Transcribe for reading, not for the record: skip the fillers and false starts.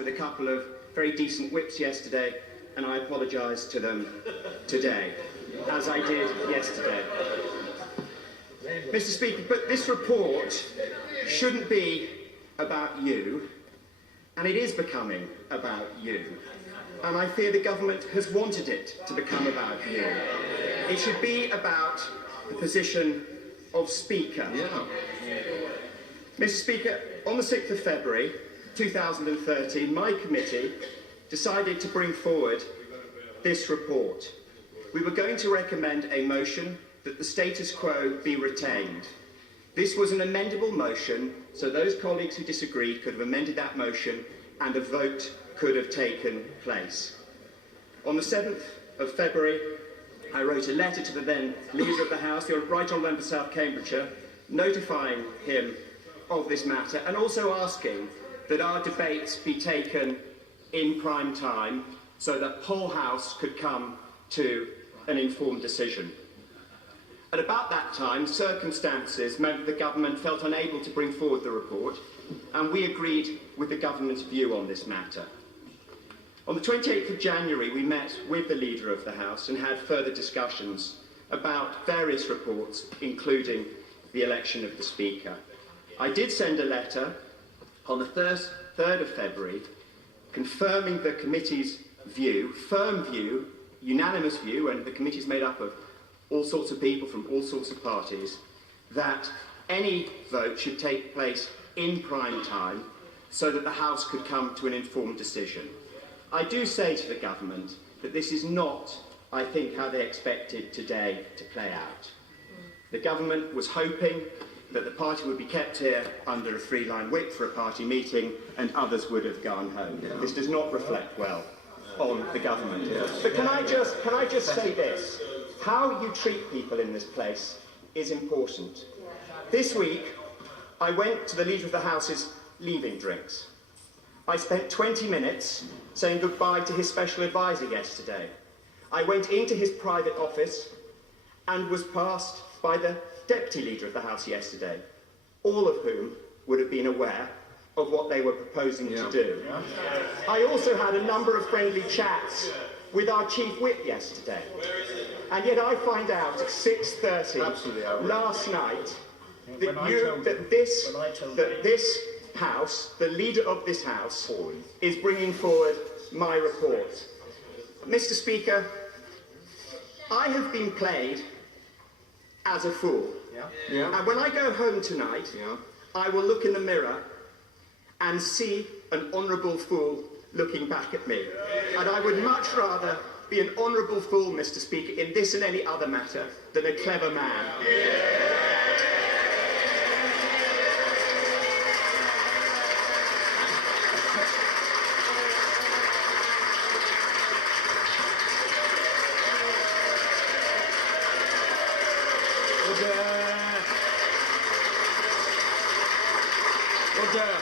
with a couple of very decent whips yesterday, and I apologise to them today, as I did yesterday. Mr. Speaker, but this report shouldn't be about you, and it is becoming about you. And I fear the government has wanted it to become about you. It should be about the position of Speaker. Mr. Speaker, on the 6th of February 2013, my committee decided to bring forward this report. We were going to recommend a motion that the status quo be retained. This was an amendable motion, so those colleagues who disagreed could have amended that motion and a vote could have taken place. On the 7th of February, I wrote a letter to the then Leader of the House, the Right Honourable Member for South Cambridgeshire, notifying him of this matter and also asking that our debates be taken in prime time so that whole House could come to an informed decision. At about that time, circumstances meant that the government felt unable to bring forward the report, and we agreed with the government's view on this matter. On the 28th of January, we met with the Leader of the House and had further discussions about various reports, including the election of the Speaker. I did send a letter on the 3rd of February confirming the committee's view, firm view, unanimous view, and the committee is made up of all sorts of people from all sorts of parties, that any vote should take place in prime time so that the House could come to an informed decision. I do say to the government that this is not, I think, how they expected today to play out. The government was hoping that the party would be kept here under a three-line whip for a party meeting and others would have gone home. This does not reflect well on the government. But can I just say this? How you treat people in this place is important. This week, I went to the Leader of the House's leaving drinks. I spent 20 minutes saying goodbye to his special advisor yesterday. I went into his private office and was passed by the Deputy Leader of the House yesterday, all of whom would have been aware of what they were proposing to do. I also had a number of friendly chats with our Chief Whip yesterday. And yet I find out at 6:30 last night that this House, the Leader of this House, is bringing forward my report. Mr. Speaker, I have been played as a fool. And when I go home tonight, I will look in the mirror and see an honourable fool looking back at me. And I would much rather be an honourable fool, Mr. Speaker, in this and any other matter, than a clever man. Order.